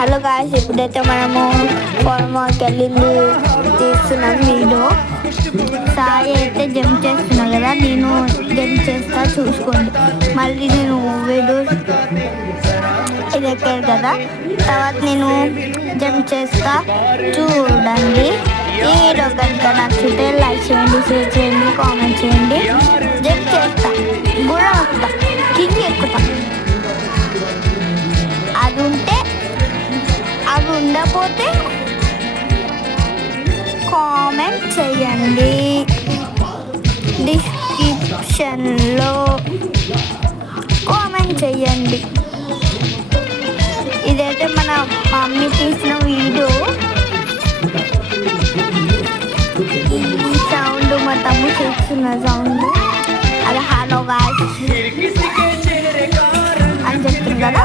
Hello guys, ఇప్పుడైతే మనము ఫార్మాకి వెళ్ళింది తీస్తున్నాం వీడియో. సాయి అయితే జంప్ చేస్తున్నా కదా, నేను జంప్ చేస్తా చూసుకోండి. మళ్ళీ నేను వీడియో ఇది ఎక్కారు కదా, తర్వాత నేను జంప్ చేస్తా చూడండి. ఈ వీడియో కనుక నచ్చితే లైక్ చేయండి, షేర్ చేయండి, కామెంట్ చేయండి. జంప్ చేస్తా, గుర్రం వస్తా, కింగ్ ఎక్కుతా. అది ఉంటే అది ఉండకపోతే కామెంట్ చేయండి డిస్క్రిప్షన్లో కామెంట్ చేయండి. ఇదైతే మన మమ్మీ తీసిన వీడియో. ఈ సౌండ్ మా తమ్ముడు చేస్తున్న సౌండ్. అది హలో గాయ్స్ అని చెప్తుంది కదా.